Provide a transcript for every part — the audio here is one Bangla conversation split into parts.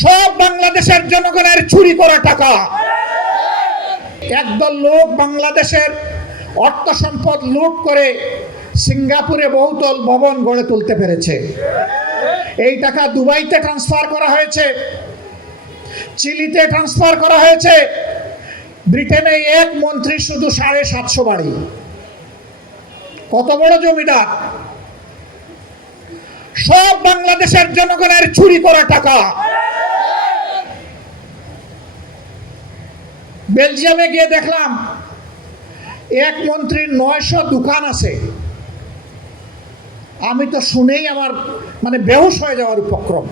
সব বাংলাদেশের জনগণের চুরি করা টাকা। একদল লোক বাংলাদেশের অর্থ সম্পদ লুট করে সিঙ্গাপুরে বহুতল ভবন গড়ে তুলতে পেরেছে। এই টাকা দুবাইতে ট্রান্সফার করা হয়েছে, চিলিতে ট্রান্সফার করা হয়েছে, ব্রিটেনে এক মন্ত্রী শুধু 750 বাড়ি। কত বড় জমিদার! সব বাংলাদেশের জনগণের চুরি করা টাকা। বেলজিয়ামে গিয়ে দেখলাম এক মন্ত্রীর 900 দোকান আছে। আমি তো শুনেই আমার বেহুশ হয়ে যাওয়ার উপক্রম।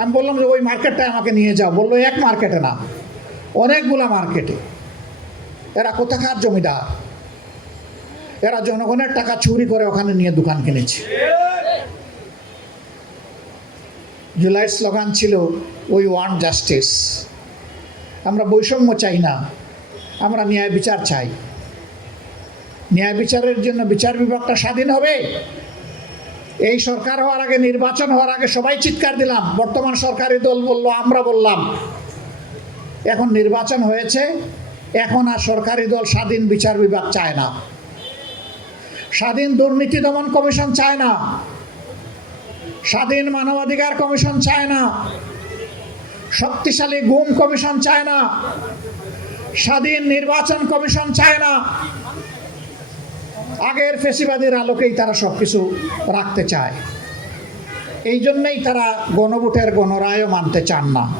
আমি বললাম যে ওই মার্কেটটা আমাকে নিয়ে যাও। বললো এক মার্কেটে না, অনেকগুলা মার্কেটে। এরা কোথাকার জমিদার? এরা জনগণের টাকা চুরি করে ওখানে নিয়ে দোকান কিনেছে। জুলাই স্লোগান ছিল উই ওয়ান্ট জাস্টিস। আমরা বৈষম্য চাই না, আমরা ন্যায় বিচার চাই। ন্যায় বিচারের জন্য বিচার বিভাগটা স্বাধীন হবে। এই সরকার হওয়ার আগে, নির্বাচন হওয়ার আগে সবাই চিৎকার দিলাম, বর্তমান সরকারি দল বলল, আমরা বললাম। এখন নির্বাচন হয়েছে, এখন আর সরকারি দল স্বাধীন বিচার বিভাগ চায় না, স্বাধীন দুর্নীতি দমন কমিশন চায় না, স্বাধীন মানবাধিকার কমিশন চায় না, শক্তিশালী গুম কমিশন চায় না, স্বাধীন নির্বাচন কমিশন চায় না। আগের ফেসিবাদের আলোকেই তারা সবকিছু রাখতে চায়। এই জন্যই তারা গণভোটের গণরায়ও মানতে চান না।